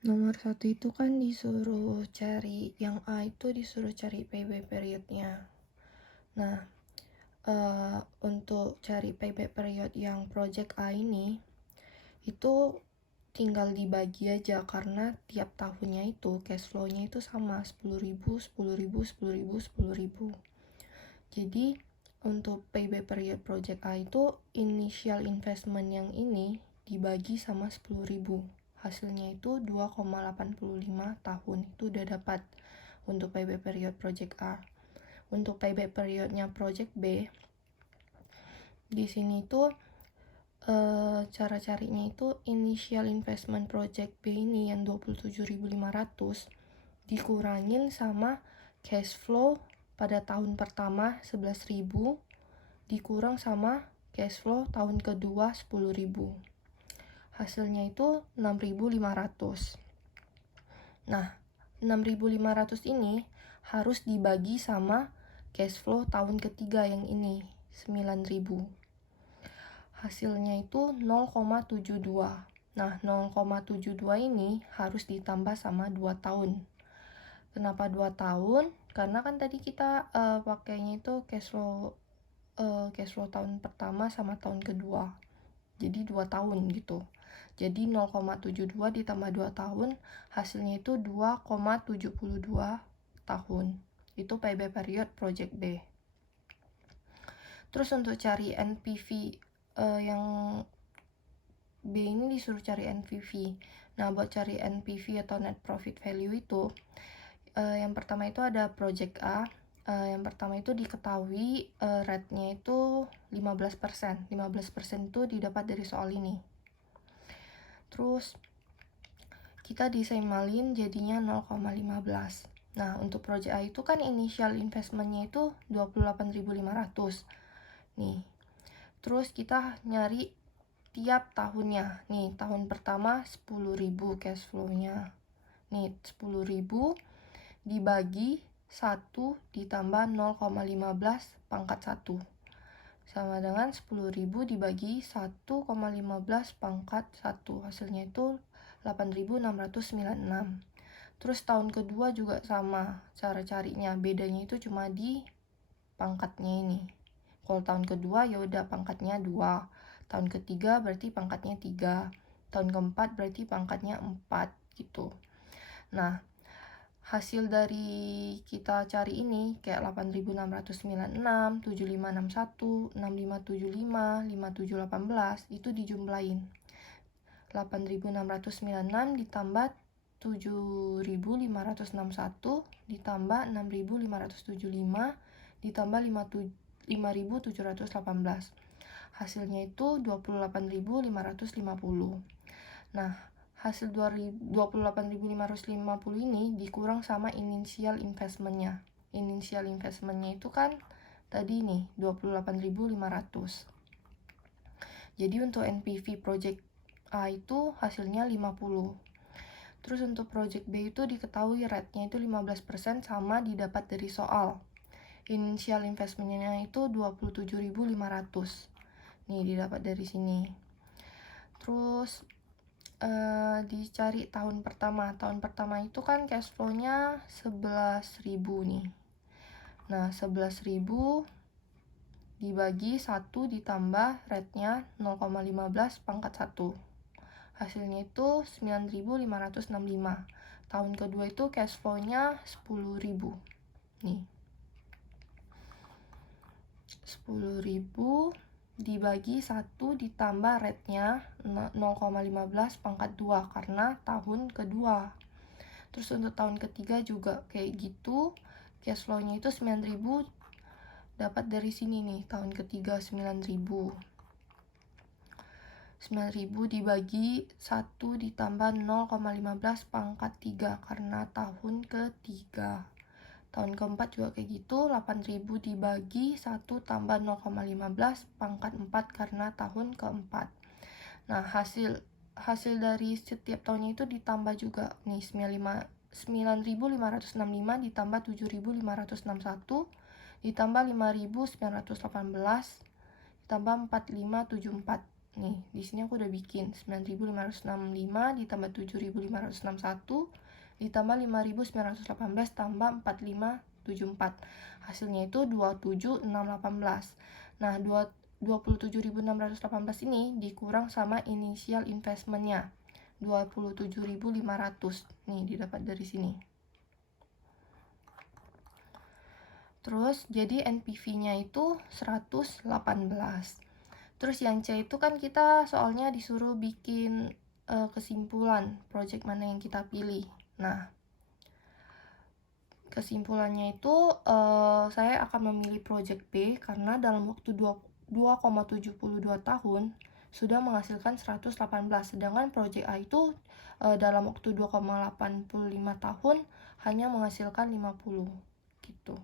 Nomor satu itu kan disuruh cari, yang A itu disuruh cari PB periodnya. Nah, untuk cari PB period yang project A ini, itu tinggal dibagi aja karena tiap tahunnya itu cash flow-nya itu sama 10.000, 10.000, 10.000, 10.000. Jadi untuk PB period project A itu initial investment yang ini dibagi sama 10.000. Hasilnya itu 2,85 tahun itu udah dapat untuk PB period project A. Untuk PB periodnya project B, di sini tuh cara carinya itu initial investment project B ini yang 27.500 dikurangin sama cash flow pada tahun pertama 11.000 dikurang sama cash flow tahun kedua 10.000. Hasilnya itu 6.500. Nah, 6.500 ini harus dibagi sama cash flow tahun ketiga yang ini 9.000. Hasilnya itu 0,72. Nah, 0,72 ini harus ditambah sama 2 tahun. Kenapa 2 tahun? Karena kan tadi kita pakainya itu cash flow tahun pertama sama tahun kedua. Jadi 2 tahun gitu. Jadi 0,72 ditambah 2 tahun, hasilnya itu 2,72 tahun. Itu PB period project B. Terus untuk cari NPV yang B ini disuruh cari NPV. Nah, buat cari NPV atau net profit value itu, yang pertama itu ada project A. Yang pertama itu diketahui rate-nya itu 15%. 15% itu didapat dari soal ini. Terus kita diseimalin jadinya 0,15. Nah, untuk project A itu kan initial investment-nya itu 28.500. Nih. Terus kita nyari tiap tahunnya. Nih, tahun pertama 10.000 cash flow-nya. Nih, 10.000 dibagi 1 ditambah 0,15 pangkat 1. Sama dengan 10.000 dibagi 1,15 pangkat 1. Hasilnya itu 8.696. Terus tahun kedua juga sama cara carinya. Bedanya itu cuma di pangkatnya ini. Kalau tahun kedua ya udah pangkatnya 2. Tahun ketiga berarti pangkatnya 3. Tahun keempat berarti pangkatnya 4 gitu. Nah, hasil dari kita cari ini kayak 8.696, 7561, 6575, 5718 itu dijumlahin. 8.696 ditambah 7.561 ditambah 6.575 ditambah 5.718. Hasilnya itu 28.550. Nah, hasil 28.550 ini dikurang sama initial investment-nya. Initial investment-nya itu kan tadi nih 28.500. Jadi untuk NPV project A itu hasilnya 50. Terus untuk project B itu diketahui rate-nya itu 15% sama didapat dari soal. Initial investment-nya itu 27.500. Nih didapat dari sini. Terus dicari tahun pertama. Tahun pertama itu kan cash flow-nya 11.000 nih. Nah, 11.000 dibagi 1 ditambah rate-nya 0,15 pangkat 1. Hasilnya itu 9.565. Tahun kedua itu cash flow-nya 10.000. Nih. 10.000 dibagi 1 ditambah rate-nya 0,15 pangkat 2 karena tahun kedua. Terus untuk tahun ketiga juga kayak gitu. Cash flow-nya itu 9.000 dapat dari sini nih, tahun ketiga 9.000. 9.000 dibagi 1 ditambah 0,15 pangkat 3 karena tahun ketiga. Tahun keempat juga kayak gitu, 8.000 dibagi 1 tambah 0,15 pangkat 4 karena tahun keempat. Nah, hasil dari setiap tahunnya itu ditambah juga nih, 9.565 ditambah 7.561 ditambah 5.918 ditambah 4.574. Nih, di sini aku udah bikin 9.565 ditambah 7.561 ditambah 5.918 tambah 4574. Hasilnya itu 27.618. Nah, 27.618 ini dikurang sama initial investmentnya 27.500. Nih, didapat dari sini. Terus jadi NPV-nya itu 118. Terus yang C itu kan kita soalnya disuruh bikin kesimpulan project mana yang kita pilih. Nah, kesimpulannya itu saya akan memilih project B karena dalam waktu 2,72 tahun sudah menghasilkan 118, sedangkan project A itu dalam waktu 2,85 tahun hanya menghasilkan 50 gitu.